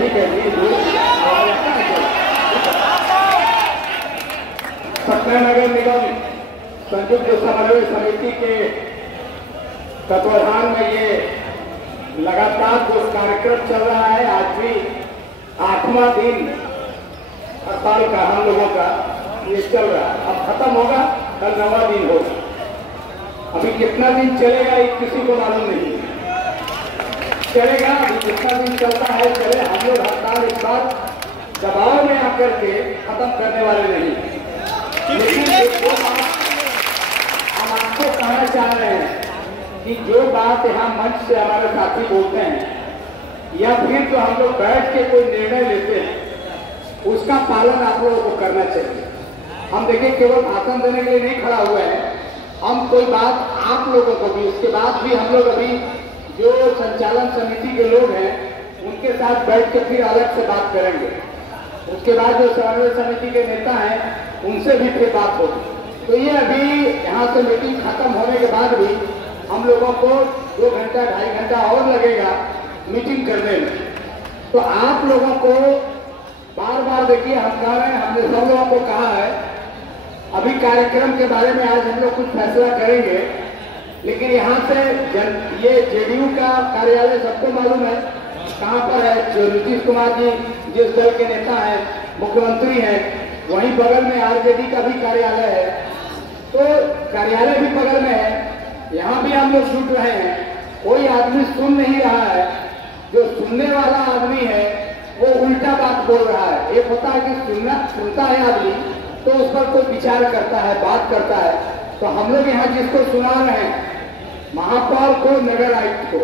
ठीक है जी। पटना नगर निगम संयुक्त समन्वय समिति के तत्वाधान में ये लगातार जो कार्यक्रम चल रहा है, आज भी 8वां दिन हड़ताल का हम लोगों का ये चल रहा है। अब खत्म होगा, कल 9वां दिन होगा। अभी कितना दिन चलेगा ये किसी को मालूम नहीं चलेगा। अभी कितना दिन चलता है चले, हम लोग हड़ताल इस बार दबाव में आकर के खत्म करने वाले नहीं। लेकिन हम आपको कहना चाह रहे हैं कि जो बात यहाँ मंच से हमारे साथी बोलते हैं या फिर जो हम लोग बैठ के कोई निर्णय लेते हैं, उसका पालन आप लोगों को करना चाहिए। हम देखिए केवल भाषण देने के लिए नहीं खड़ा हुआ है, हम कोई बात आप लोगों को भी, उसके बाद भी हम लोग अभी जो संचालन समिति के लोग हैं उनके साथ बैठ के फिर अलग से बात करेंगे। उसके बाद जो समन्वय समिति के नेता हैं उनसे भी फिर बात होगी। तो ये अभी यहाँ से मीटिंग खत्म होने के बाद भी हम लोगों को 2 घंटा 2.5 घंटा और लगेगा मीटिंग करने में। तो आप लोगों को बार बार देखिए, हम कह रहे हैं, हमने सब लोगों को कहा है अभी कार्यक्रम के बारे में आज हम लोग कुछ फैसला करेंगे, लेकिन यहाँ से ये जेडीयू का कार्यालय सबको मालूम है कहाँ पर है। जो नीतीश कुमार जी जिस दल के नेता हैं, मुख्यमंत्री हैं, वहीं बगल में आरजेडी का भी कार्यालय है। तो कार्यालय भी बगल में है, यहाँ भी हम लोग जुट रहे हैं। कोई आदमी सुन नहीं रहा है, जो सुनने वाला आदमी है वो उल्टा बात बोल रहा है। एक होता है कि सुनता है आदमी तो उस पर कोई विचार करता है, बात करता है। तो हम लोग यहाँ जिसको सुना रहे हैं, महापौर को, नगर आयुक्त को,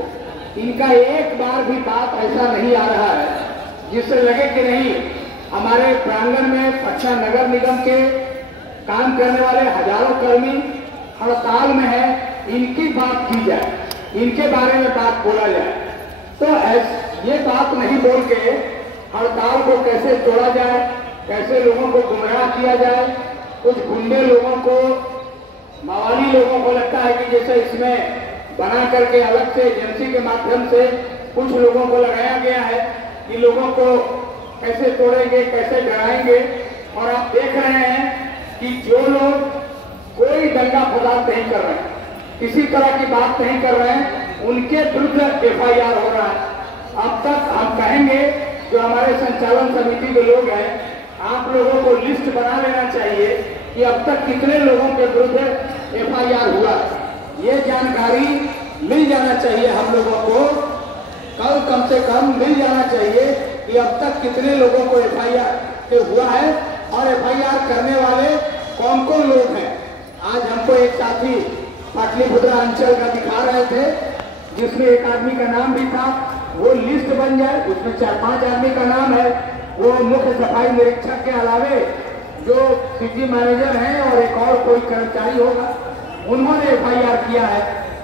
इनका एक बार भी बात ऐसा नहीं आ रहा है जिससे लगे कि नहीं हमारे प्रांगण में पटना नगर निगम के काम करने वाले हजारों कर्मी हड़ताल में है, इनकी बात की जाए, इनके बारे में बात बोला जाए। तो ये बात नहीं बोल के हड़ताल को कैसे तोड़ा जाए, कैसे लोगों को गुमराह किया जाए। कुछ गुंडे लोगों को, मवाली लोगों को लगता है कि जैसे इसमें बना करके अलग से एजेंसी के माध्यम से कुछ लोगों को लगाया गया है कि लोगों को कैसे तोड़ेंगे, कैसे डराएंगे। और आप देख रहे हैं कि जो लोग कोई दंगा फसाद नहीं कर रहे हैं, किसी तरह की बात नहीं कर रहे हैं, उनके विरुद्ध FIR हो रहा है। अब तक हम कहेंगे जो हमारे संचालन समिति के लोग हैं, आप लोगों को लिस्ट बना लेना चाहिए कि अब तक कितने लोगों के विरुद्ध FIR हुआ। ये जानकारी मिल जाना चाहिए हम लोगों को, कम से कम मिल जाना चाहिए कि अब तक कितने लोगों को FIR हुआ है और FIR करने वाले कौन कौन लोग हैं। आज हमको एक साथी पाटलिपुत्र अंचल का दिखा रहे थे, जिसमें एक आदमी का नाम भी था। वो लिस्ट बन जाए, उसमें 4-5 आदमी का नाम है। वो मुख्य सफाई निरीक्षक के अलावे जो सिटी मैनेजर हैं और एक और कोई कर्मचारी होगा, उन्होंने FIR किया है।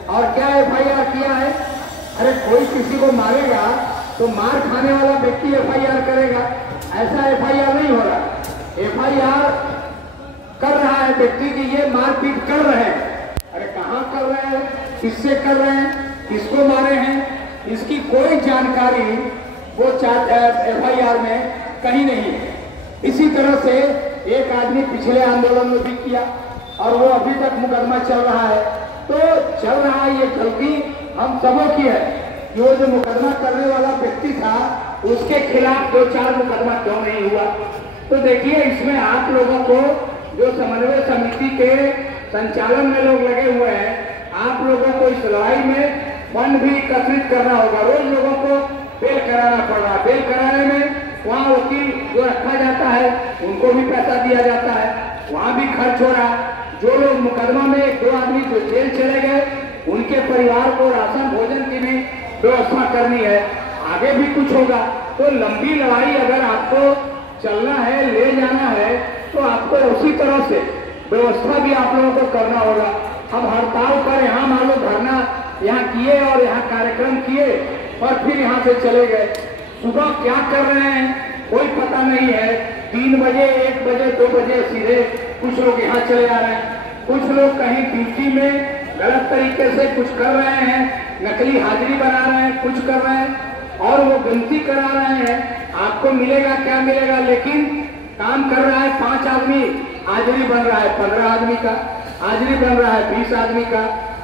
और क्या FIR किया है? अरे कोई किसी को मारेगा तो मार खाने वाला व्यक्ति FIR करेगा, ऐसा FIR नहीं हो रहा। FIR कर रहा है व्यक्ति की ये मारपीट कर रहे हैं। अरे कहाँ कर रहे हैं, किससे कर रहे हैं, किसको मारे हैं, इसकी कोई जानकारी वो FIR में कहीं नहीं है। इसी तरह से एक आदमी पिछले आंदोलन में भी किया और वो अभी तक मुकदमा चल रहा है। तो चल रहा है, ये गलती हम सबों की है कि वो जो मुकदमा करने वाला व्यक्ति था उसके खिलाफ 2-4 मुकदमा क्यों नहीं हुआ। तो देखिए, इसमें आप लोगों को जो समन्वय समिति के संचालन में लोग लगे हुए हैं, आप लोगों को इस लड़ाई में फंड भी एकत्रित करना होगा। रोज लोगों को बेल कराना पड़ रहा है। बेल कराने में वहाँ वकील जो रखा जाता है उनको भी पैसा दिया जाता है, वहाँ भी खर्च हो रहा है। जो लोग मुकदमा में 1-2 आदमी जो जेल चले गए, उनके परिवार को राशन भोजन की भी व्यवस्था करनी है। आगे भी कुछ होगा। तो लंबी लड़ाई अगर आपको चलना है, ले जाना है, तो आपको उसी तरह से व्यवस्था भी आप लोगों को करना होगा। अब हड़ताल पर यहाँ मान लो धरना यहाँ किए और यहाँ कार्यक्रम किए और फिर यहाँ से चले गए। सुबह क्या कर रहे हैं कोई पता नहीं है। 3 बजे, 1 बजे, 2 बजे सीधे कुछ लोग यहाँ चले आ रहे हैं, कुछ लोग कहीं ड्यूटी में गलत तरीके से कुछ कर रहे हैं, नकली हाजिरी बना रहे हैं, कुछ कर रहे हैं और वो गिनती करा रहे हैं आपको मिलेगा क्या मिलेगा, लेकिन काम कर रहा है 5 आदमी, हाजिरी बन रहा है 15 आदमी का, हाजिरी बन रहा है 20 आदमी का।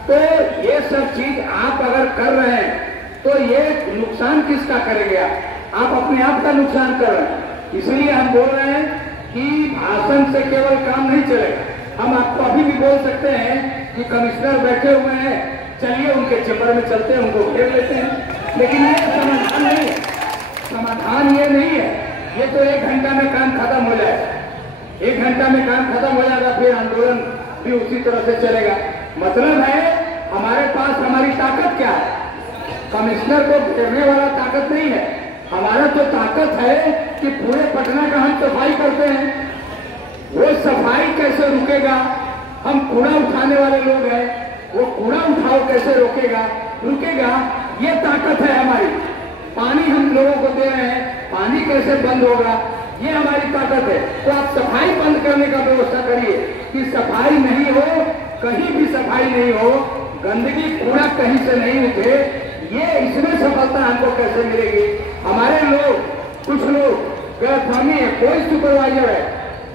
तो ये सब चीज आप अगर कर रहे हैं तो ये नुकसान किसका करेंगे? आप अपने आप का नुकसान कर रहे हैं। इसलिए हम बोल रहे हैं कि भाषण से केवल काम नहीं चलेगा। हम आपको अभी भी बोल सकते हैं कि कमिश्नर बैठे हुए हैं, चलिए उनके चैम्बर में चलते हैं, उनको घेर लेते हैं, लेकिन ये समाधान नहीं है। समाधान ये नहीं है। ये तो 1 घंटा में काम खत्म हो जाएगा, 1 घंटा में काम खत्म हो जाएगा, फिर आंदोलन भी उसी तरह से चलेगा। मतलब है हमारे पास हमारी ताकत क्या है? कमिश्नर को घेरने वाला ताकत नहीं है। हमारा तो ताकत है कि पूरे पटना का हम सफाई करते हैं। वो सफाई कैसे रुकेगा? हम कूड़ा उठाने वाले लोग हैं, वो कूड़ा उठाओ कैसे रुकेगा? ये ताकत है हमारी। पानी हम लोगों को दे रहे हैं, पानी कैसे बंद होगा? ये हमारी ताकत है। तो आप सफाई बंद करने का व्यवस्था करिए कि सफाई नहीं हो, कहीं भी सफाई नहीं हो, गंदगी कूड़ा कहीं से नहीं उठे। ये इसमें सफलता हमको कैसे मिलेगी? हमारे लोग, कुछ लोग गलतफहमी है, कोई सुपरवाइजर है,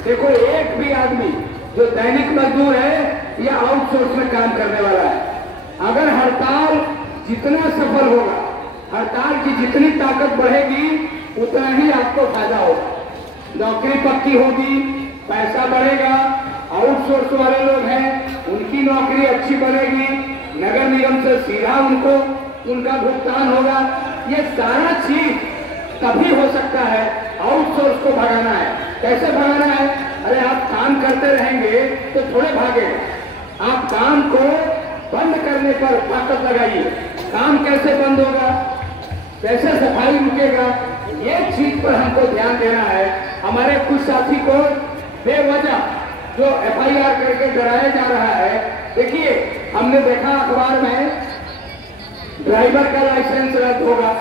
देखो एक भी आदमी जो दैनिक मजदूर है या आउटसोर्स में काम करने वाला है, अगर हड़ताल जितना सफल होगा, हड़ताल की जितनी ताकत बढ़ेगी उतना ही आपको फायदा होगा। नौकरी पक्की होगी, पैसा बढ़ेगा, आउटसोर्स वाले लोग हैं उनकी नौकरी अच्छी बनेगी, नगर निगम से सीधा उनका भुगतान होगा। ये सारा चीज तभी हो सकता है। आउटसोर्स को भगाना है। कैसे भगाना है? अरे आप काम करते रहेंगे तो थोड़े भागेगा। आप काम को बंद करने पर ताकत लगाइए। काम कैसे बंद होगा, कैसे सफाई रुकेगा, ये चीज पर हमको ध्यान देना है। हमारे कुछ साथी को बेवजह जो FIR करके डराया जा रहा है, देखिए हमने देखा अखबार में ड्राइवर का लाइसेंस रद्द होगा।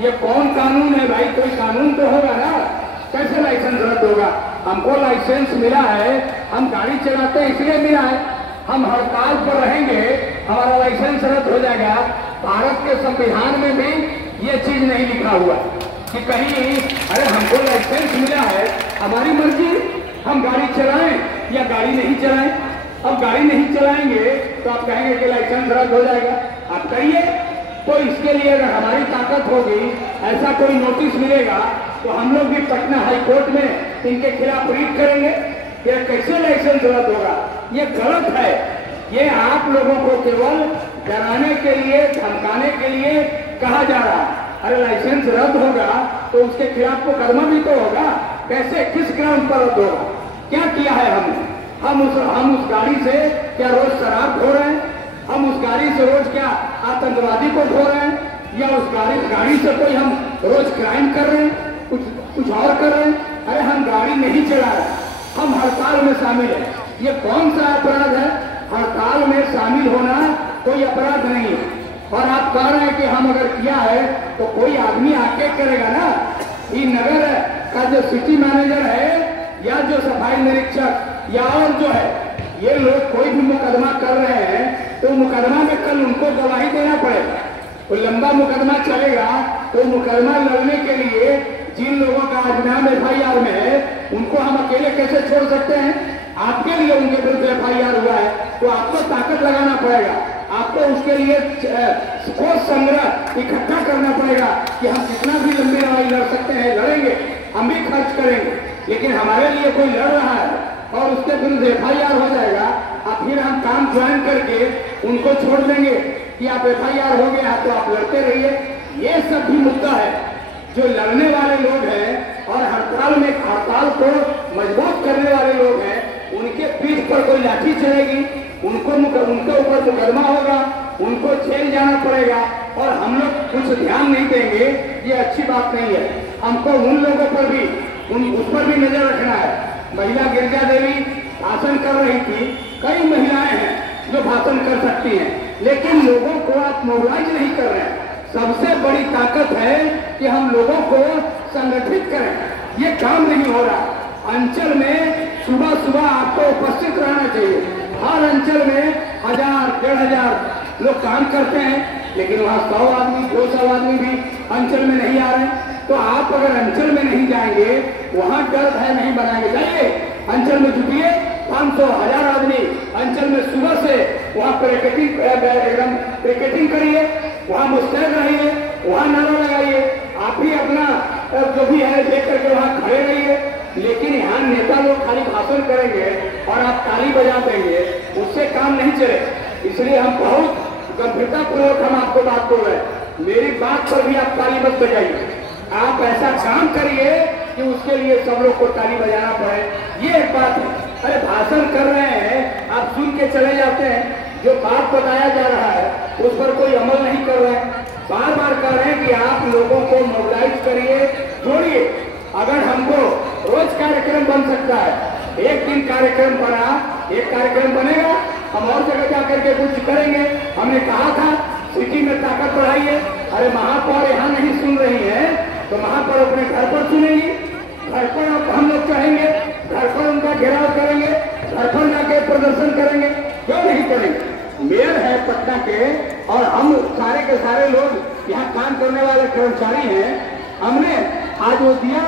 ये कौन कानून है भाई? कोई कानून तो होगा ना, कैसे लाइसेंस रद्द होगा? हमको लाइसेंस मिला है, हम गाड़ी चलाते हैं इसलिए मिला है। हम हड़ताल पर रहेंगे, हमारा लाइसेंस रद्द हो जाएगा। भारत के संविधान में भी ये चीज नहीं लिखा हुआ कि कहीं अरे हमको लाइसेंस मिला है, हमारी मर्जी हम गाड़ी चलाएं या गाड़ी नहीं चलाएं। अब गाड़ी नहीं चलाएंगे तो आप कहेंगे कि लाइसेंस रद्द हो जाएगा। आप करिए। तो इसके लिए अगर हमारी ताकत होगी, ऐसा कोई नोटिस मिलेगा तो हम लोग भी पटना हाई कोर्ट में इनके खिलाफ रीट करेंगे कि कैसे लाइसेंस रद्द होगा। ये गलत है। ये आप लोगों को केवल डराने के लिए, धमकाने के लिए कहा जा रहा है। अरे लाइसेंस रद्द होगा तो उसके खिलाफ मुकदमा भी तो होगा। कैसे, किस ग्राउंड पर रद्द होगा? क्या किया है हमने? हम उस गाड़ी से क्या रोज शराब खो रहे हैं? हम उस गाड़ी से रोज क्या आतंकवादी को खो रहे हैं? या उस गाड़ी से कोई हम रोज क्राइम कर रहे हैं, कुछ और कर रहे हैं? अरे हम गाड़ी नहीं चला रहे, हम हड़ताल में शामिल है। ये कौन सा अपराध है? हड़ताल में शामिल होना कोई अपराध नहीं है। और आप कह रहे हैं कि हम अगर किया है तो कोई आदमी आके करेगा ना। ये नगर का जो सिटी मैनेजर है या जो सफाई निरीक्षक या और जो है, ये लोग कोई भी मुकदमा कर रहे हैं तो मुकदमा में कल उनको गवाही देना पड़ेगा। तो लंबा मुकदमा चलेगा तो मुकदमा लड़ने के लिए जिन लोगों का आज नाम FIR में है उनको हम अकेले कैसे छोड़ सकते हैं? आपके लिए उनके विरुद्ध FIR हुआ है तो आपको ताकत लगाना पड़ेगा। आपको उसके लिए ठोस संग्रह इकट्ठा करना पड़ेगा कि हम कितना भी लंबी लड़ाई लड़ सकते हैं, लड़ेंगे, हम भी खर्च करेंगे। लेकिन हमारे लिए कोई लड़ रहा है और उसके विरुद्ध FIR हो जाएगा, अब फिर हम काम ज्वाइन करके उनको छोड़ देंगे कि आप FIR हो गया तो आप लड़ते रहिए। ये सब भी मुद्दा है। जो लड़ने वाले लोग हैं और हड़ताल को मजबूत करने वाले लोग हैं, उनके पीठ पर कोई लाठी चलेगी, उनके ऊपर मुकदमा होगा, उनको जेल जाना पड़ेगा और हम लोग कुछ ध्यान नहीं देंगे। ये अच्छी बात नहीं है। हमको उन लोगों पर भी उस पर भी नजर रखना है। महिला गिरजा देवी भाषण कर रही थी, कई महिलाएं हैं जो भाषण कर सकती हैं, लेकिन लोगों को आप मोबिलाइज नहीं कर रहे हैं। सबसे बड़ी ताकत है कि हम लोगों को संगठित करें। ये काम नहीं हो रहा। अंचल में सुबह सुबह आपको उपस्थित रहना चाहिए। हर अंचल में 1000, 1500 लोग काम करते हैं, लेकिन वहाँ 100 आदमी 200 आदमी भी अंचल में नहीं आ रहे हैं। तो आप अगर अंचल में नहीं जाएंगे, वहां डर भय नहीं बनाएंगे। जाइए अंचल में जुटिए, 500 1000 आदमी अंचल में सुबह से वहां एकदम क्रिकेटिंग करिए, वहां मुस्तैद रहिए, वहां नारा लगाइए, आप ही अपना जो भी है देख करके वहां खड़े रहिए। लेकिन यहाँ नेता लोग खाली भाषण करेंगे और आप ताली बजा देंगे, उससे काम नहीं चले। इसलिए हम बहुत गंभीरता पूर्वक हम आपको बात बोल रहे हैं, मेरी बात पर भी आप ताली मत बजाइए। आप ऐसा काम करिए कि उसके लिए सब लोग को ताली बजाना पड़े, ये एक बात है। अरे भाषण कर रहे हैं, आप सुन के चले जाते हैं, जो बात बताया जा रहा है उस पर कोई अमल नहीं कर रहे हैं। बार बार कह रहे हैं कि आप लोगों को मोबिलाइज करिए, जोड़िए। अगर हमको रोज कार्यक्रम बन सकता है, एक दिन कार्यक्रम बना, एक कार्यक्रम बनेगा, हम और जगह जाकर के कुछ करेंगे। हमने कहा था सिटी में ताकत बढ़ाइए, अरे महापौर यहाँ नहीं सुन रही है तो महापौर अपने घर पर सुनेगी, घर पर हम लोग चाहेंगे, घर पर उनका घेराव करेंगे, घर पर जाके प्रदर्शन करेंगे, क्यों नहीं करेंगे। मेयर है पटना के और हम सारे के सारे लोग यहाँ काम करने वाले कर्मचारी हैं। हमने आज वो दिया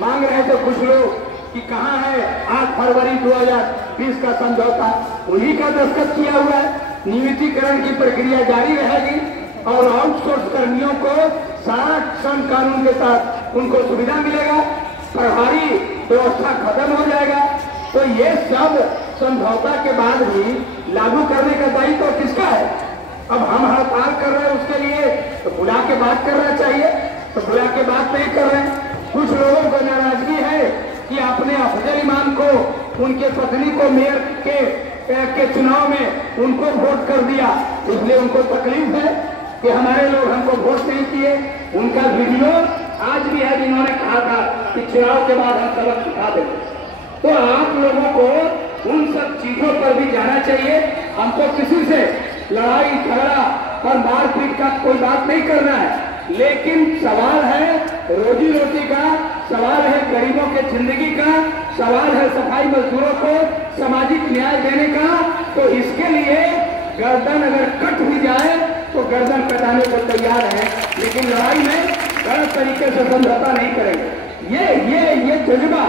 मांग रहे थे कुछ लोग कि कहाँ है 8 फरवरी 2020 का समझौता, उन्हीं का दस्तखत किया हुआ है। नियमितीकरण की प्रक्रिया जारी रहेगी और आउटसोर्स कर्मियों को सारा श्रम कानून के तहत उनको सुविधा मिलेगा, प्रभारी व्यवस्था खत्म हो जाएगा। तो ये सब समझौता के बाद भी लागू करने का दायित्व तो किसका है। अब हम हड़ताल कर रहे हैं उसके लिए तो बुला के बात करना चाहिए, तो बुला के बात नहीं कर रहे हैं। कुछ लोगों को नाराजगी है कि आपने अफजल इमाम को, उनके पत्नी को मेयर के चुनाव में उनको वोट कर दिया, इसलिए उनको तकलीफ है कि हमारे लोग हमको वोट नहीं किए। उनका वीडियो आज भी है जिन्होंने कहा था कि चुनाव के बाद हम सबक सिखा देंगे। तो आप लोगों को उन सब चीजों पर भी जाना चाहिए। हमको किसी से लड़ाई झगड़ा और मारपीट का कोई बात नहीं करना है, लेकिन सवाल है रोजी रोटी का, सवाल है गरीबों के जिंदगी का, सवाल है सफाई मजदूरों को सामाजिक न्याय देने का। तो इसके लिए गर्दन अगर कट भी जाए तो गर्दन कटाने को तैयार है, लेकिन लड़ाई में गलत तरीके से समझौता नहीं करेंगे। ये जज्बा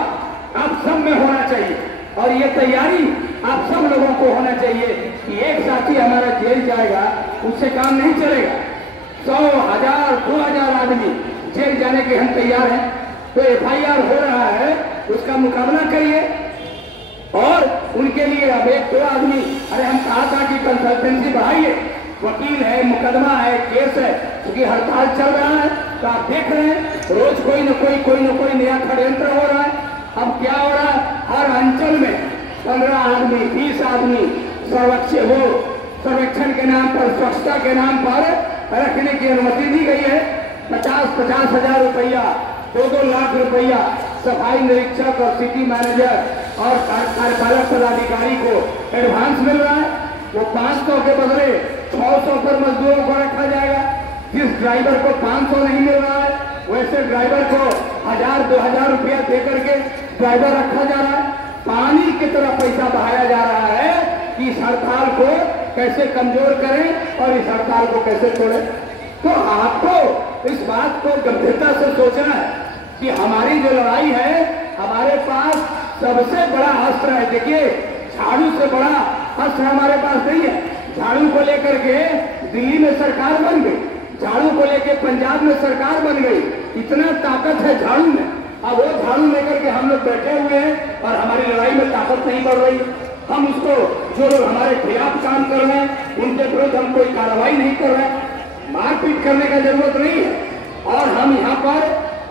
आप सब में होना चाहिए और ये तैयारी आप सब लोगों को होना चाहिए कि एक साथी हमारा जेल जाएगा उससे काम नहीं चलेगा। 100, 1000, 2000 आदमी जेल जाने के हम तैयार हैं। तो FIR हो रहा है, उसका मुकाबला करिए और उनके लिए अब 1-2 आदमी, अरे हम कहा था कि कंसल्टेंसी बढ़ाइए, वकील है, मुकदमा है, केस है, क्योंकि हड़ताल चल रहा है। तो आप देख रहे हैं रोज कोई न कोई नया षड्यंत्र हो रहा है। अब क्या हो रहा है, हर अंचल में 15 आदमी 20 आदमी सर्वेक्षण के नाम पर, स्वच्छता के नाम पर रखने की अनुमति दी गई है। 50-50 हजार रुपया, 2-2 लाख रुपया सफाई निरीक्षक और सिटी मैनेजर और कार्यपालक पदाधिकारी को एडवांस मिल रहा है। वो 500 के बदले 600 पर मजदूरों को रखा जाएगा। जिस ड्राइवर को 500 नहीं मिल रहा है, वैसे ड्राइवर को 1000-2000 रुपया दे करके ड्राइवर रखा जा रहा है। पानी की तरह पैसा बहाया जा रहा है कि इस हड़ताल को कैसे कमजोर करें और इस हड़ताल को कैसे तोड़ें। तो आपको इस बात को गंभीरता से सोचना है कि हमारी जो लड़ाई है, हमारे पास सबसे बड़ा अस्त्र है। देखिए, झाड़ू से बड़ा अस्त्र हमारे पास नहीं है। झाड़ू को लेकर के दिल्ली में सरकार बन गई, झाड़ू को लेकर पंजाब में सरकार बन गई, इतना ताकत है झाड़ू में। अब वो झाड़ू लेकर के हम लोग बैठे हुए हैं और हमारी लड़ाई में ताकत नहीं बढ़ रही। हम उसको, जो लोग हमारे खिलाफ काम कर रहे हैं, उनके विरुद्ध हम कोई कार्रवाई नहीं कर रहे हैं। मारपीट करने का जरूरत नहीं है। और हम यहाँ पर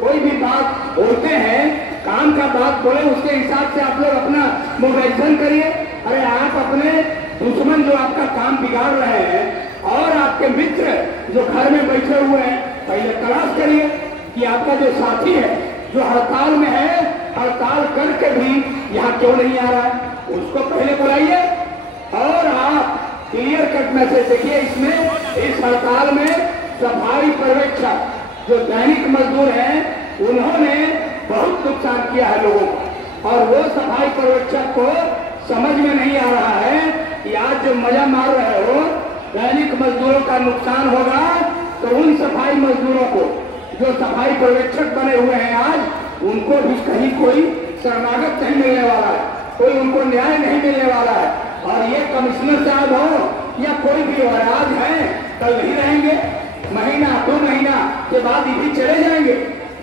कोई भी बात बोलते हैं, काम का बात बोले, उसके हिसाब से आप लोग अपना मोबिलाइजेशन करिए। अरे आप अपने दुश्मन जो आपका काम बिगाड़ रहे हैं और आपके मित्र जो घर में बैठे हुए हैं, पहले तलाश करिए कि आपका जो साथी है जो हड़ताल में है, हड़ताल करके भी यहाँ क्यों नहीं आ रहा है, उसको पहले बुलाइए। और आप क्लियर कट मैसेज देखिए, इसमें इस हड़ताल में सफाई पर्यवेक्षक जो दैनिक मजदूर हैं, उन्होंने बहुत नुकसान किया है लोगों का। और वो सफाई पर्यवेक्षक को समझ में नहीं आ रहा है कि आज जो मजा मार रहे हो, दैनिक मजदूरों का नुकसान होगा तो उन सफाई मजदूरों को जो सफाई पर्यवेक्षक बने हुए हैं आज, उनको भी कहीं कोई शरणागत नहीं मिलने वाला है, कोई उनको न्याय नहीं मिलने वाला है। और ये कमिश्नर साहब हो या कोई भी हो, आज है कल नहीं रहेंगे, महीना 2 महीना के बाद ये भी चले जाएंगे,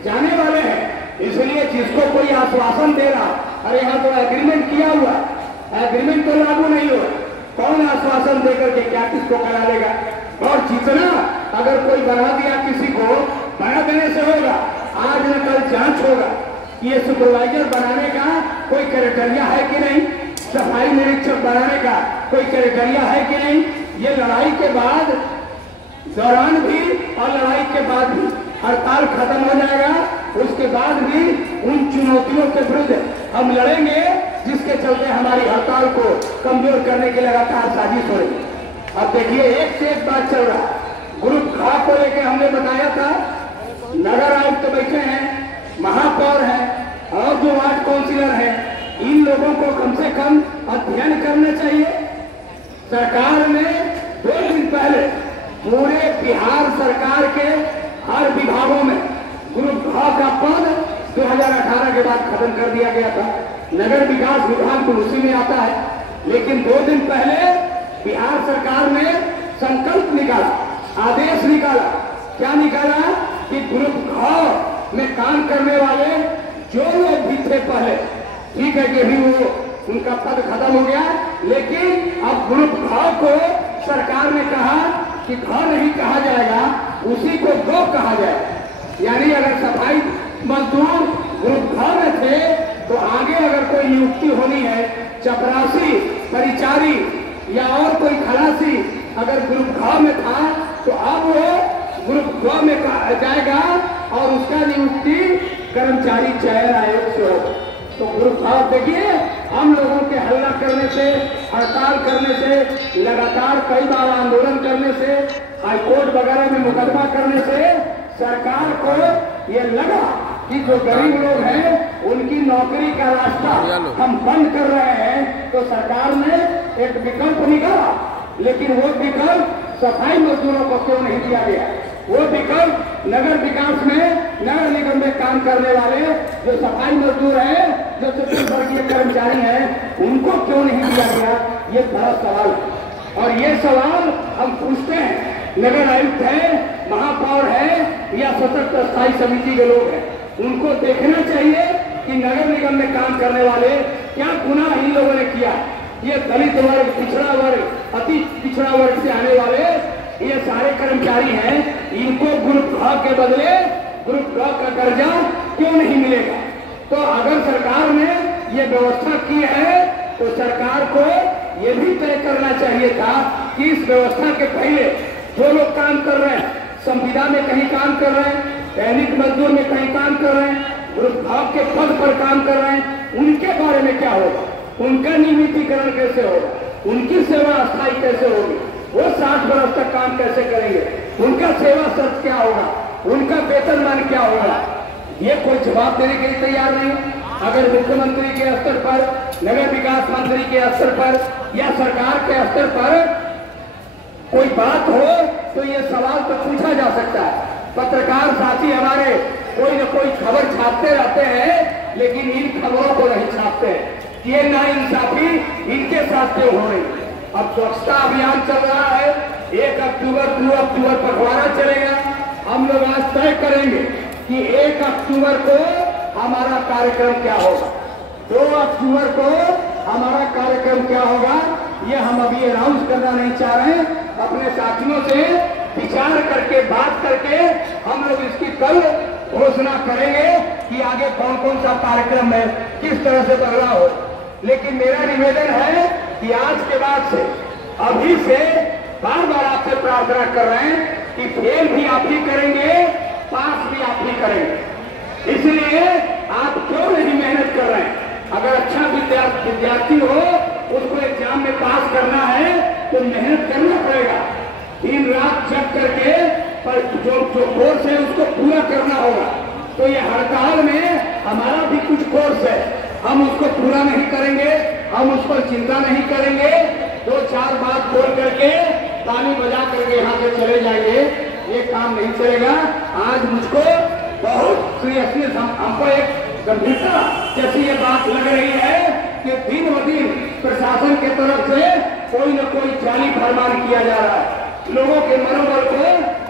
जाने वाले हैं। इसलिए जिसको कोई आश्वासन दे रहा, अरे यहाँ तो एग्रीमेंट किया हुआ, एग्रीमेंट तो लागू नहीं हुआ, कौन आश्वासन देकर के क्या किसको करा लेगा? और जितना अगर कोई बना दिया किसी को, बना देने से होगा, आज न कल जांच होगा कि ये सुपरवाइजर बनाने का कोई क्राइटेरिया है कि नहीं, सफाई निरीक्षक बनाने का कोई क्राइटेरिया है कि नहीं। ये लड़ाई के बाद दौरान भी और लड़ाई के बाद भी हड़ताल खत्म हो जाएगा, उसके बाद भी उन चुनौतियों के विरुद्ध हम लड़ेंगे जिसके चलते हमारी हड़ताल को कमजोर करने की लगातार साजिश हो रही है। अब देखिए एक से एक बात चल रहा है। ग्रुप खा को लेकर हमने बताया था, नगर आयुक्त बैठे हैं, महापौर हैं और जो वार्ड काउंसिलर हैं, इन लोगों को कम से कम अध्ययन करना चाहिए। सरकार ने 2 दिन पहले पूरे बिहार सरकार के हर विभागों में ग्रुप ख का पद 2018 के बाद खत्म कर दिया गया था। नगर विकास विभाग तो उसी में आता है, लेकिन 2 दिन पहले बिहार सरकार ने संकल्प निकाला, आदेश निकाला। क्या निकाला कि ग्रुप ख में काम करने वाले जो लोग भी थे पहले, ठीक है कि भी वो उनका पद खत्म हो गया, लेकिन अब ग्रुप ख को सरकार ने कहा कि ख नहीं कहा जाएगा, उसी को ग कहा जाएगा। यानी अगर सफाई मजदूर ग्रुप ख में थे तो आगे अगर कोई नियुक्ति होनी है, चपरासी, परिचारी या और कोई खलासी अगर ग्रुप ख में था तो अब वो ग्रुप ग में जाएगा और उसका नियुक्ति कर्मचारी चयन आयोग से होगा। तो ग्रुप ख देखिए, हम लोगों के हल्ला करने से, हड़ताल करने से, लगातार कई बार आंदोलन करने से, हाईकोर्ट वगैरह में मुकदमा करने से सरकार को ये लगा कि जो गरीब लोग हैं उनकी नौकरी का रास्ता हम बंद कर रहे हैं, तो सरकार ने एक विकल्प निकाला। लेकिन वो विकल्प सफाई मजदूरों को क्यों नहीं दिया गया? वो विकल्प नगर विकास में, नगर निगम में काम करने वाले जो सफाई मजदूर हैं, जो चतुर्थ वर्गीय कर्मचारी हैं, उनको क्यों नहीं दिया गया? ये बड़ा सवाल है और ये सवाल हम पूछते हैं। नगर आयुक्त है, महापौर है या सशक्त स्थायी समिति के लोग हैं, उनको देखना चाहिए कि नगर निगम में काम करने वाले क्या गुनाह इन लोगों ने किया। ये दलित वर्ग, पिछड़ा वर्ग, अति पिछड़ा वर्ग से आने वाले ये सारे कर्मचारी हैं, इनको ग्रुप ख के बदले ग्रुप ग का दर्जा क्यों नहीं मिलेगा? तो अगर सरकार ने ये व्यवस्था की है तो सरकार को ये भी तय करना चाहिए था कि इस व्यवस्था के पहले जो लोग काम कर रहे हैं, संविदा में कहीं काम कर रहे हैं, दैनिक मजदूर में कहीं काम कर रहे हैं, ग्रुप ख के पद पर काम कर रहे हैं, उनके बारे में क्या होगा? उनका नियमितीकरण कैसे होगा? उनकी सेवा अस्थायी कैसे होगी? वो 60 वर्ष तक काम कैसे करेंगे? उनका सेवा शर्त क्या होगा? उनका वेतनमान क्या होगा? ये कोई जवाब देने के लिए तैयार नहीं। अगर मुख्यमंत्री के स्तर पर, नगर विकास मंत्री के स्तर पर या सरकार के स्तर पर कोई बात हो तो ये सवाल तो पूछा जा सकता है। पत्रकार साथी हमारे कोई न कोई खबर छापते रहते हैं, लेकिन इन खबरों को नहीं छापते। ये नाइंसाफी इनके साथ क्यों हो रही? अब स्वच्छता अभियान चल रहा है, 1 अक्टूबर 2 अक्टूबर पखवाड़ा चलेगा। हम लोग आज तय करेंगे कि 1 अक्टूबर को हमारा कार्यक्रम क्या होगा, 2 अक्टूबर को हमारा कार्यक्रम क्या होगा। ये हम अभी अनाउंस करना नहीं चाह रहे हैं। अपने साथियों से विचार करके, बात करके हम लोग इसकी कल घोषणा करेंगे कि आगे कौन कौन सा कार्यक्रम है, किस तरह से बदलाव हो। लेकिन मेरा निवेदन है कि आज के बाद से, अभी से बार बार आपसे प्रार्थना कर रहे हैं कि फेल भी आप ही करेंगे, पास भी आप ही करेंगे। इसलिए आप क्यों नहीं मेहनत कर रहे हैं? अगर अच्छा विद्यार्थी हो, उसको एग्जाम में पास करना है तो मेहनत करना पड़ेगा, दिन रात जग करके, पर जो कोर्स है उसको पूरा करना होगा। तो ये हड़ताल में हमारा भी कुछ कोर्स है, हम उसको पूरा नहीं करेंगे, हम उस पर चिंता नहीं करेंगे, 2-4 बात बोल करके ताली बजा करके यहाँ से चले जाएंगे ये काम नहीं चलेगा। आज मुझको बहुत सीरियसनेस हमको एक गंभीरता जैसी ये बात लग रही है कि दिन ब दिन प्रशासन के तरफ से कोई न कोई जाली फरमान किया जा रहा है, लोगों के मनोबल को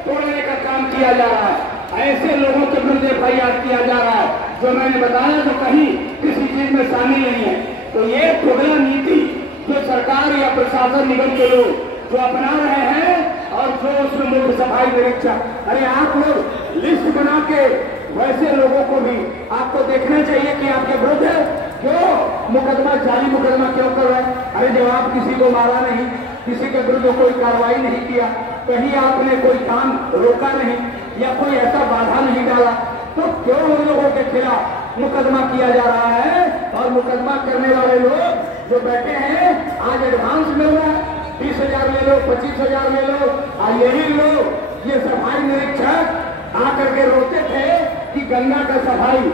तोड़ने का काम किया जा रहा है। ऐसे लोगों के विरुद्ध FIR किया जा रहा है जो मैंने बताया जो कहीं किसी चीज में शामिल नहीं है। तो ये टुकड़ा नीति जो सरकार या प्रशासन निगम के लोग जो अपना रहे हैं और जो उसमें मुख्य सफाई निरीक्षक, अरे आप लोग लिस्ट बना के वैसे लोगों को भी आपको देखना चाहिए कि आपके विरुद्ध क्यों मुकदमा, जाली मुकदमा क्यों कर रहे हैं। अरे जब आप किसी को मारा नहीं, किसी के विरुद्ध कोई कार्रवाई नहीं किया, कहीं आपने कोई काम रोका नहीं या कोई ऐसा बाधा नहीं डाला, तो क्यों उन लोगों के खिलाफ मुकदमा किया जा रहा है। और मुकदमा करने वाले लोग जो बैठे हैं आज एडवांस मिल रहा है, 20,000 ले लो, 25,000 ले लो। और यही लोग ये सफाई निरीक्षक आकर के रोते थे कि गंगा का सफाई,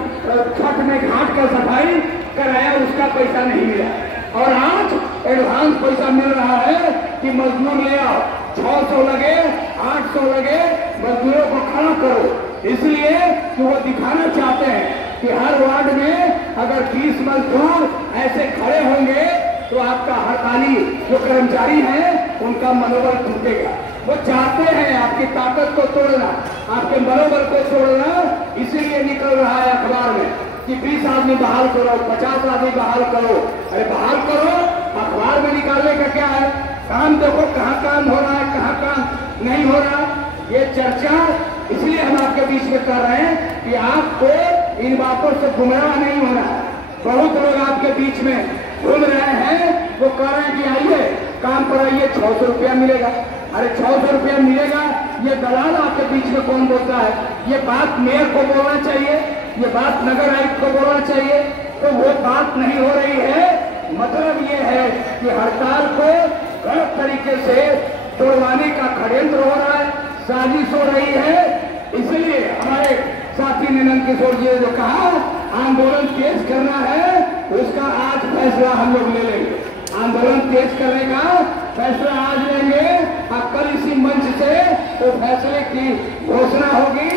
छठ में घाट का सफाई कराया, उसका पैसा नहीं मिला। और आज एडवांस पैसा मिल रहा है कि मजदूर ले आओ, 600 लगे, 800 लगे, मजदूरों को खड़ा करो। इसलिए कि वो दिखाना चाहते हैं कि हर वार्ड में अगर 20 मजदूर ऐसे खड़े होंगे तो आपका हड़ताली जो कर्मचारी हैं उनका मनोबल टूटेगा। वो चाहते हैं आपकी ताकत को तोड़ना, आपके मनोबल को तोड़ना। इसीलिए निकल रहा है अखबार में कि 20 आदमी बहाल करो, 50 आदमी बहाल करो। अरे बहाल करो, अखबार में निकालने का क्या है? काम देखो कहाँ काम हो रहा है, कहाँ काम नहीं हो रहा। ये चर्चा इसलिए हम आपके बीच में कर रहे हैं कि आपको इन बातों से गुमराह नहीं होना है। बहुत लोग आपके बीच में घूम रहे हैं, वो कह रहे हैं कि आइए काम पर आइए, 600 रुपया मिलेगा। अरे 600 रुपया मिलेगा, ये दलाल आपके बीच में कौन बोलता है? ये बात मेयर को बोलना चाहिए, ये बात नगर आयुक्त को बोलना चाहिए। तो वो बात नहीं हो रही है। मतलब ये है कि हड़ताल को गलत तरीके से तोड़वाने का षड्यंत्र हो रहा है, साजिश हो रही है। इसलिए हमारे साथी नंद किशोर जी ने जो कहा आंदोलन तेज करना है, उसका आज फैसला हम लोग ले लेंगे। आंदोलन तेज करने का फैसला आज लेंगे और कल इसी मंच से तो फैसले की घोषणा होगी।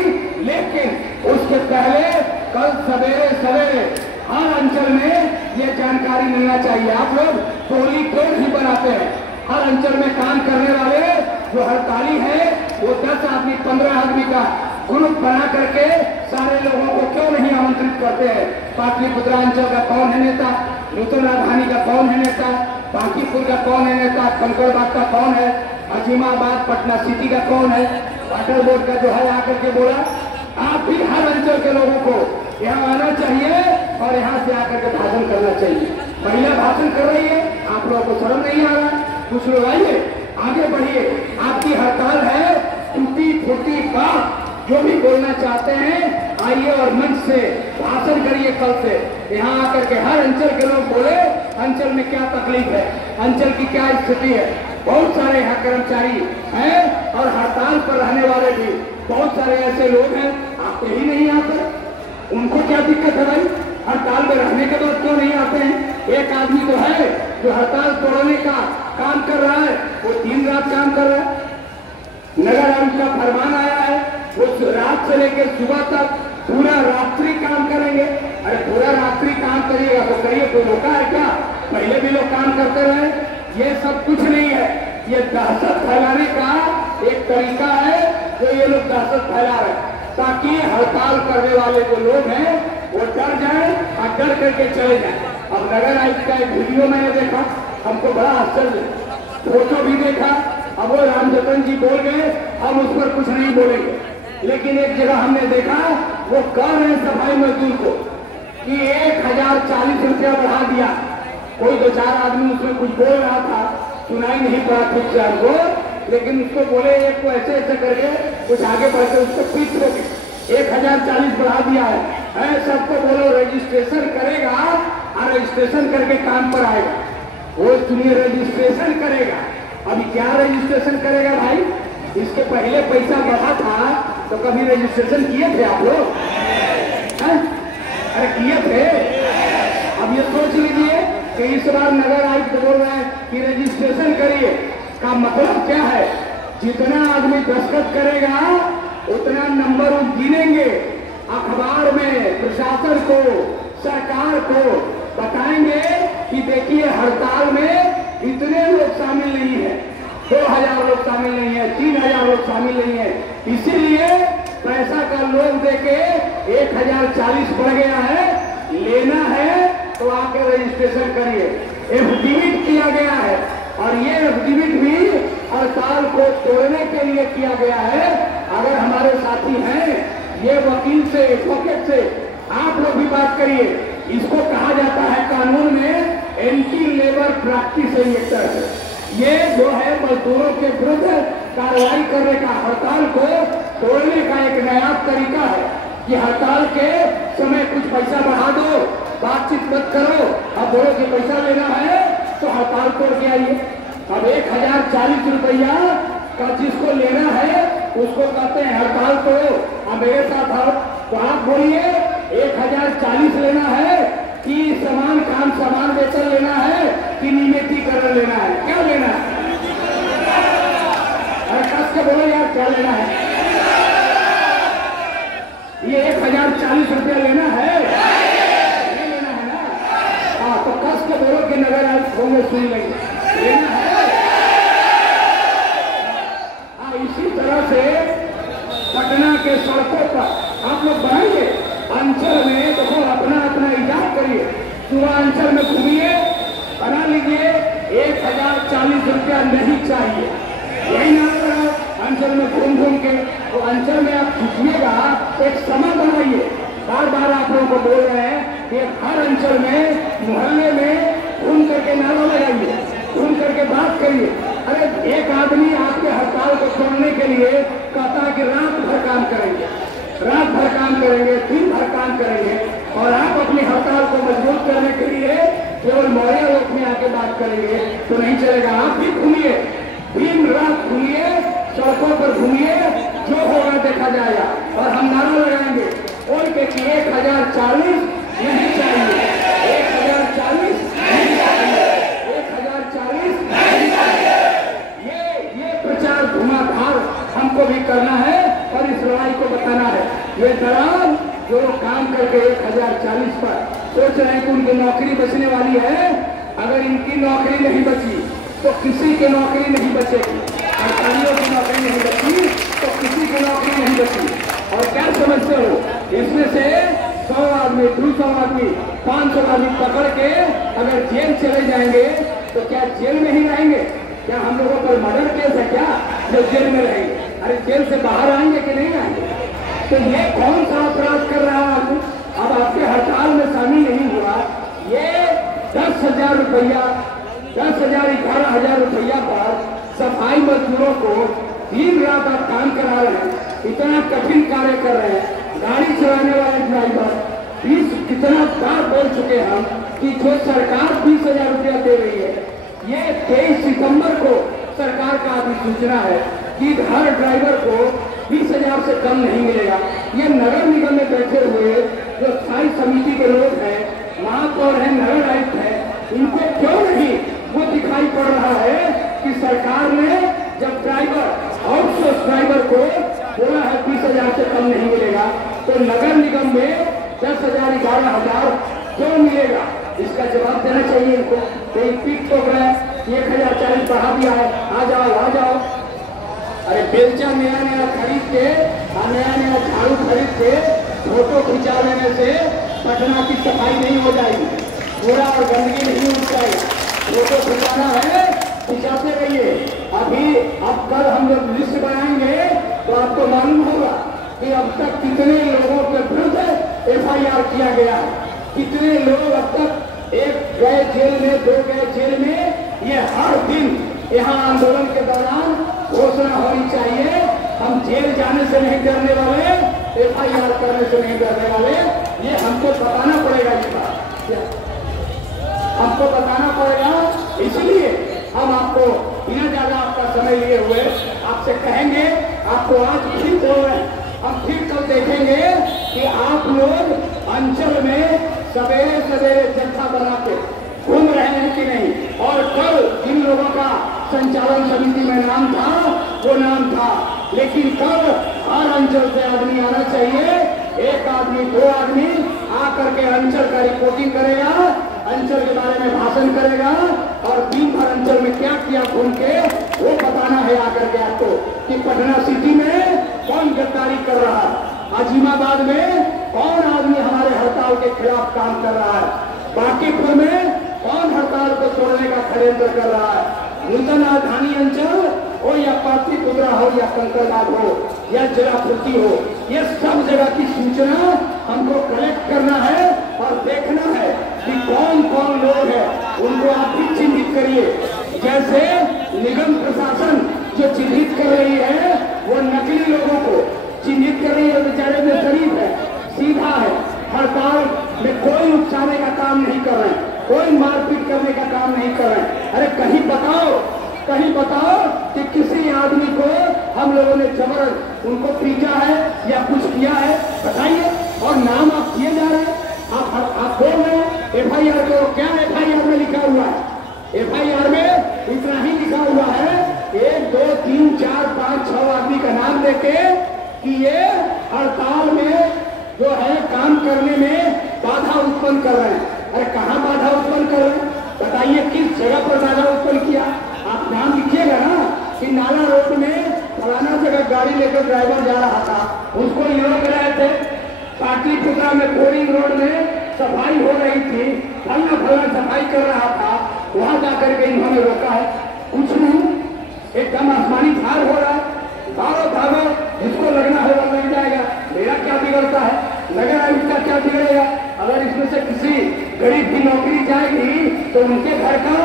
लेकिन उसके पहले कल सवेरे सवेरे हर अंचल में ये जानकारी मिलना चाहिए। आप लोग टोली टोल ही बनाते हैं, हर अंचल में काम करने वाले जो हड़ताली है वो 10 आदमी 15 आदमी का ग्रुप बना करके सारे लोगों को क्यों नहीं आमंत्रित करते हैं? पाटलिपुत्र अंचल का कौन है नेता, नूतन राजधानी का कौन है नेता, बांकीपुर का कौन है नेता, कंकड़बाग का कौन है, अजीमाबाद पटना सिटी का कौन है, वाटर बोर्ड का जो है आकर के बोला। आप भी हर अंचल के लोगों को यहाँ आना चाहिए और यहाँ से आकर के भाषण करना चाहिए। महिला भाषण कर रही है, आप लोगों को शर्म नहीं आ रहा? कुछ लोग आइए, आगे बढ़िए। आपकी हड़ताल है, टूटी फूटी बात जो भी बोलना चाहते हैं आइए और मंच से भाषण करिए। कल से यहाँ आकर के हर अंचल के लोग बोले अंचल में क्या तकलीफ है, अंचल की क्या स्थिति है। बहुत सारे यहाँ कर्मचारी हैं और हड़ताल पर रहने वाले भी बहुत सारे ऐसे लोग हैं, आते ही नहीं आते। उनको क्या दिक्कत है भाई? हड़ताल में रहने के बाद क्यों नहीं आते हैं? एक आदमी तो है जो हड़ताल तोड़ने का काम कर रहा है, वो दिन रात काम कर रहा है। नगर आयुक्त का फरमान आया है, वो रात से लेकर सुबह तक पूरा रात्रि काम करेंगे। अरे पूरा रात्रि काम करिएगा तो करिए, कोई रोका है क्या? पहले भी लोग काम करते रहे। ये सब कुछ नहीं है, ये दहशत फैलाने का एक तरीका है जो ये लोग दहशत फैला रहे हैं, ताकि हड़ताल करने वाले जो लोग हैं वो डर जाए और डर करके चले जाए। अब नगर आयुक्त का एक वीडियो मैंने देखा, हमको बड़ा आश्चर्य, फोटो भी देखा। अब वो रामजतन जी बोल गए, हम उस पर कुछ नहीं बोलेंगे। लेकिन एक जगह हमने देखा, वो कह रहे सफाई मजदूर को कि 1040 रुपया बढ़ा दिया। कोई 2-4 आदमी उसमें कुछ बोल रहा था, सुनाई नहीं पड़ा ठीक से हमको, लेकिन उसको बोले एक को ऐसे ऐसे करके कुछ आगे बढ़ते उसको पीठ हो गए, 1040 बढ़ा दिया है। सबको बोलो रजिस्ट्रेशन करेगा और रजिस्ट्रेशन करके काम पर आएगा। वो सुनिए, रजिस्ट्रेशन करेगा। अभी क्या रजिस्ट्रेशन करेगा भाई? इसके पहले पैसा बढ़ा था तो कभी रजिस्ट्रेशन किए थे आप लोग? अरे किए थे। अब ये सोच लीजिए कि इस बार नगर आयुक्त बोल रहे हैं कि रजिस्ट्रेशन करिए, का मतलब क्या है जितना आदमी दस्तखत करेगा उतना नंबर वो गिनेंगे, अखबार में प्रशासन को, सरकार को बताएंगे कि देखिए हड़ताल में इतने लोग शामिल नहीं है, 2000 लोग शामिल नहीं है, 3000 लोग शामिल नहीं है, इसीलिए पैसा का लोभ देके 1040 बढ़ गया है। लेना है तो आके रजिस्ट्रेशन करिए। एफिडेविट किया गया है और ये एफिडेविट भी हड़ताल को तोड़ने के लिए किया गया है। अगर हमारे साथी हैं, ये वकील से, एडवोकेट से आप लोग भी बात करिए। इसको कहा जाता है कानून में एंटी लेबर प्रैक्टिस एक्ट। ये जो है मजदूरों के विरुद्ध कार्रवाई करने का, हड़ताल को तोड़ने का एक नया तरीका है कि हड़ताल के समय कुछ पैसा बढ़ा दो, बातचीत मत करो, अब बोलो कि पैसा लेना है तो हड़ताल तोड़ के आइए। अब 1040 रुपया का जिसको लेना है उसको कहते हैं हड़ताल तोड़ो। अब मेरे साथ आओ तो आप बोलिए 1040 लेना है कि समान काम समान वेतन लेना है कि नियमितीकरण लेना है, क्या लेना है? अरे कस के बोलो यार, क्या लेना है? ये 1040 रुपया लेना है, नहीं लेना है ना? हाँ तो कस के बोलो कि नगर आयुक्त होंगे सुन लेंगे, लेना है। हाँ इसी तरह से पटना के सड़कों पर आप लोग बनाइए, अंचल में देखो अपना अपना इजाफा करिए, पूर्वांचल में घूमिए, बना लीजिए 1040 रुपया नहीं चाहिए, यही ना करो अंचल में घूम घूम के। तो अंचल में आप घुसिएगा, एक समय बनाइए। बार बार आप लोगों को बोल रहे हैं कि हर अंचल में, मोहल्ले में घूम करके नारा लगाइए, घूम करके बात करिए। अरे एक आदमी आपके हड़ताल को छोड़ने के लिए कहता है कि रात भर काम करेंगे, रात भर काम करेंगे, दिन भर काम करेंगे, और आप अपनी हड़ताल को मजबूत करने के लिए केवल मौर्य लोक में आके बात करेंगे तो नहीं चलेगा। आप भी घूमिए, दिन रात घूमिए, सड़कों पर घूमिए, जो होगा देखा जाएगा। और हम नारा लगाएंगे बोल के कि 1040 नहीं चाहिए, 1040 नहीं चाहिए, 1040 नहीं चाहिए। ये प्रचार धुआंधार हमको भी करना है और इस लड़ाई को बताना है। ये दलाल जो काम करके 1040 पर सोच रहे हैं कि उनकी नौकरी बचने वाली है, अगर इनकी नौकरी नहीं बची तो किसी की नौकरी नहीं बचेगी, सरकारियों की नौकरी नहीं बची तो किसी की नौकरी नहीं बची। और क्या समझते हो, इसमें से 100 आदमी, 200 आदमी, 500 आदमी पकड़ के अगर जेल चले जाएंगे तो क्या जेल में ही रहेंगे? क्या हम लोगों पर मर्डर केस है क्या जो जेल में रहेंगे? अरे जेल से बाहर आएंगे कि नहीं आएंगे? तो ये कौन सा अपराध कर रहा है आदमी? अब आपके हड़ताल में शामिल नहीं हुआ, ये 10,000 रुपया, 10,000, 11,000 रुपया पर सफाई मजदूरों को दिन रात आप काम करा रहे हैं, इतना कठिन कार्य कर रहे हैं। गाड़ी चलाने वाले ड्राइवर 20 कितना बार बोल चुके हम कि जो सरकार 20,000 रुपया दे रही है, ये 23 सितंबर को सरकार का अधिसूचना है कि हर ड्राइवर को 20,000 से कम नहीं मिलेगा। ये नगर निगम में बैठे हुए जो स्थायी समिति के लोग हैं, महापौर हैं, नगर आयुक्त हैं, इनको क्यों नहीं वो दिखाई पड़ रहा है कि सरकार ने जब ड्राइवर, आउटसोर्स ड्राइवर को बोला है 20,000 से कम नहीं मिलेगा, तो नगर निगम में 10,000, 11,000 क्यों मिलेगा? इसका जवाब देना चाहिए इनको। कोई पीठ ठोक रहा है 1040 बढ़ा दिया है, आ जाओ आ जाओ। अरे बेलचा नया नया खरीद के, नया नया झाड़ू खरीद के फोटो खिंचा लेने से पटना की सफाई नहीं हो जाएगी, कूड़ा और गंदगी नहीं उठ जाएगी। फोटो खिंचाना है, खिंचाते रहिए। अभी अब कल हम जब लिस्ट बनाएंगे तो आपको मालूम होगा कि अब तक कितने लोगों के विरुद्ध FIR किया गया है, कितने लोग अब तक, एक गए जेल में, 2 गए जेल में। ये हर दिन यहाँ आंदोलन के दौरान घोषणा होनी चाहिए, हम जेल जाने से नहीं डरने वाले, FIR करने से नहीं डरने वाले। ये हमको बताना पड़ेगा, इस बात हमको बताना पड़ेगा। इसलिए हम आपको बिना ज्यादा आपका समय लिए हुए आपसे कहेंगे, आपको आज फिर बोल रहे हैं, हम फिर कल देखेंगे कि आप लोग अंचल में सवेरे सवेरे जत्था बना के घूम रहे हैं कि नहीं। और कल जिन लोगों का संचालन समिति में नाम था वो नाम था। लेकिन कब हर अंचल से आदमी आना चाहिए, एक आदमी दो आदमी आकर के अंचल का रिपोर्टिंग करेगा, अंचल के बारे में भाषण करेगा और दिन भर अंचल में क्या किया घूम के वो बताना है आकर के आपको कि पटना सिटी में कौन गद्दारी कर रहा है, अजीमाबाद में कौन आदमी हमारे हड़ताल के खिलाफ काम कर रहा है, बांकीपुर में कौन हड़ताल को तोड़ने का षड्यंत्र कर रहा है। नूतन राजधानी अंचल हो या पाटलिपुत्रा हो या कंकड़बाग हो या जरापुती हो, ये सब जगह की सूचना हमको कलेक्ट करना है और देखना है कि कौन कौन लोग हैं, उनको आप भी चिन्हित करिए। जैसे निगम प्रशासन जो चिन्हित कर रही है वो नकली लोगों को चिन्हित कर रही है, बेचारे में शरीफ है, सीधा है, हड़ताल में कोई उकसाने का काम नहीं कर रहे हैं, कोई मारपीट करने का काम नहीं कर रहे हैं। अरे कहीं बताओ कि किसी आदमी को हम लोगों ने जबर उनको पीटा है या कुछ किया है, बताइए। और नाम आप किए जा रहे हैं, आप बोल रहे हैं FIR करो, क्या FIR में लिखा हुआ है? FIR में इतना ही लिखा हुआ है 1 2 3 4 5 6 आदमी का नाम लेके कि ये हड़ताल में जो है काम करने में बाधा उत्पन्न कर रहे हैं। अरे कहाँ बाधा उत्पन्न कर रहे हैं, बताइए किस जगह पर बाधा उत्पन्न किया? आप नाम लिखिएगा ना कि नाला रोड में फलाना जगह गाड़ी लेकर ड्राइवर जा रहा था, उसको रोक रहे थे। पाटलिपुत्रा में बोरिंग रोड में सफाई हो रही थी, फलना सफाई कर रहा था, वहां जाकर के इन्होंने रोका है। कुछ नहीं, एकदम आसमानी थार हो रहा है, भागो जिसको लगना होगा लग जाएगा, मेरा क्या बिगड़ता है, नगर आयुक्त का क्या बिगड़ेगा? अगर इसमें से किसी गरीब की नौकरी जाएगी तो उनके घर का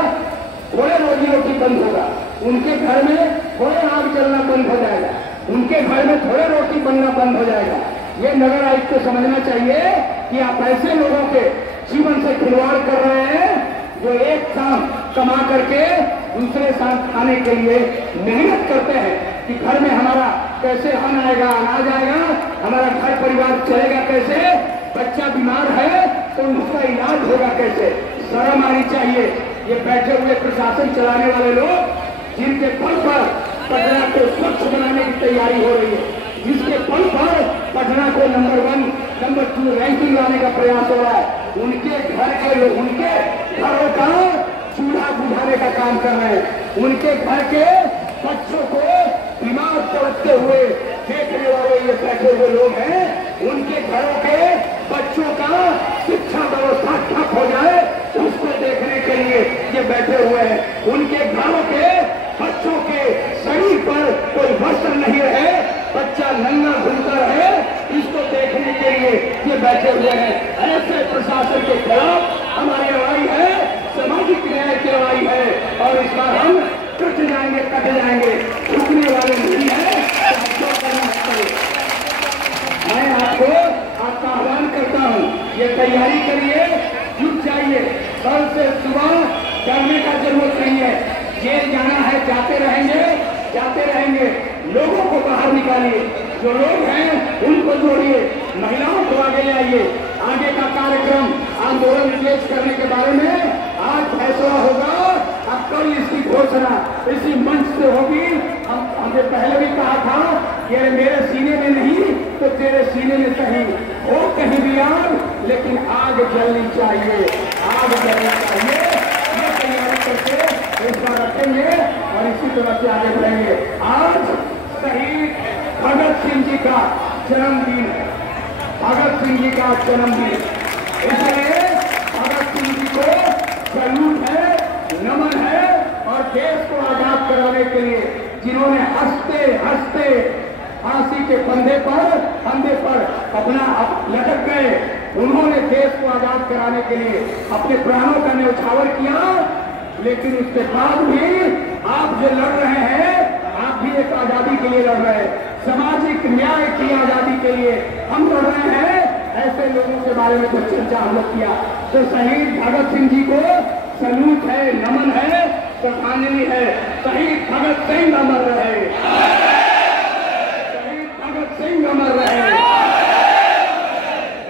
थोड़े रोजी रोटी बंद होगा, उनके घर में थोड़े आग जलना बंद हो जाएगा, उनके घर में थोड़े रोटी बनना बंद हो जाएगा। ये नगर आयुक्त को समझना चाहिए कि आप ऐसे लोगों के जीवन से खिलवाड़ कर रहे हैं जो एक शाम कमा करके दूसरे शाम खाने के लिए मेहनत करते हैं कि घर में हमारा कैसे अन्न आएगा, अनाज आएगा, हमारा घर परिवार चलेगा कैसे, बच्चा बीमार है तो उसका इलाज होगा कैसे। शर्म आनी चाहिए। ये बैठे हुए प्रशासन चलाने वाले लोग जिनके बल पर पटना को स्वच्छ बनाने की तैयारी हो रही है, जिसके बल पर पटना को नंबर 1 नंबर 2 रैंकिंग लाने का प्रयास हो रहा है, उनके घर के लोग उनके घरों का चूल्हा बुझाने का काम कर रहे हैं, उनके घर के बच्चों को बीमार पड़ते हुए देखने वाले ये बैठे हुए लोग हैं, उनके घरों के बच्चों का शिक्षा व्यवस्था ठप हो जाए उसको देखने के लिए ये बैठे हुए हैं, उनके घरों के बच्चों के शरीर पर कोई वस्त्र नहीं रहे, बच्चा नंगा घूमता रहे, इसको देखने के लिए ये बैठे हुए हैं। ऐसे प्रशासन के खिलाफ हमारी लड़ाई है, सामाजिक न्याय की लड़ाई है और इस बार हम कट जाएंगे, झुकने वाले नहीं है। मैं आपका आह्वान करता हूँ, ये तैयारी करिए, जुट जाइए। कल से सुबह डरने का जरूरत नहीं है, जेल जाना है जाते रहेंगे, लोगों को बाहर निकालिए, जो लोग हैं उनको जोड़िए, महिलाओं को आगे ले आइए। आगे का कार्यक्रम आंदोलन तेज करने के बारे में आज फैसला होगा, अब कल इसकी घोषणा इसी मंच से होगी। हमने पहले भी कहा था कि मेरे सीने में नहीं तो तेरे सीने में सही हो कहीं भी आग, लेकिन आग जलनी चाहिए, ये तैयारी करके इस बार रखेंगे और इसी तरह से आगे बढ़ेंगे। आज शहीद भगत सिंह जी का जन्मदिन है, इसलिए भगत सिंह जी को सैल्यूट है, नमन है और देश को आजाद कराने के लिए जिन्होंने हंसते फांसी के फंदे पर अपना लटक गए, उन्होंने देश को आजाद कराने के लिए अपने प्राणों का न्यौछावर किया। लेकिन उसके बाद भी आप जो लड़ रहे हैं, आप भी एक आजादी के लिए लड़ रहे हैं, सामाजिक न्याय की आजादी के लिए हम लड़ रहे हैं। ऐसे लोगों के बारे में जो चर्चा हम लोग किया, तो शहीद भगत सिंह जी को सैल्यूट है, नमन है, श्रद्धांजलि है। शहीद भगत सिंह अमर रहे, शहीद भगत सिंह अमर रहे,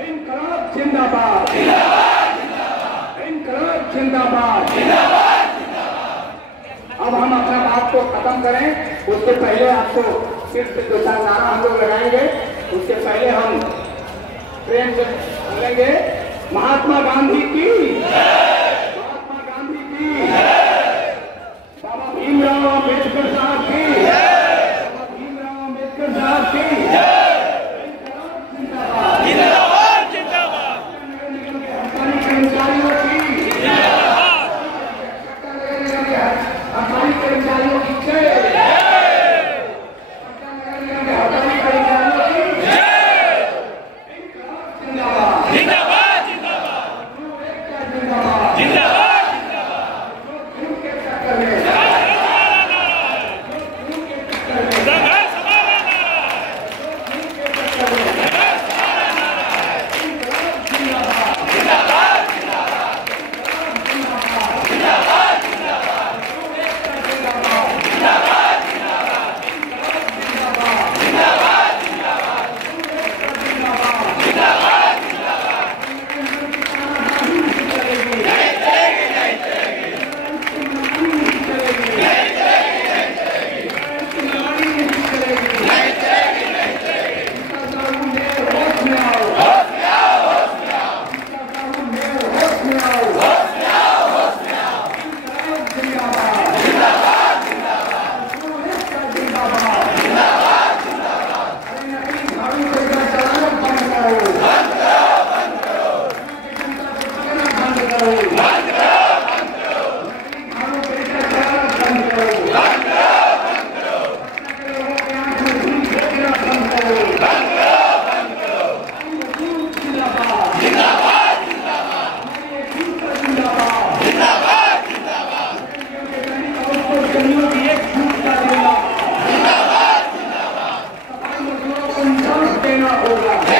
इनकलाब जिंदाबाद, इनकलाब जिंदाबाद। अब हम अपना बात को खत्म करें। उसके पहले आपको फिर से 2-4 नारा हम लोग लगाएंगे। उसके पहले हम प्रेम से बोलेंगे महात्मा गांधी की, महात्मा गांधी की, बाबा भीमराव अम्बेडकर साहब की, बाबा भीमराव अम्बेडकर साहब की जिंदाबाद, जिंदाबाद, जिंदाबाद, हमारी कर्मचारियों की, हमारी कर्मचारियों की देना होगा।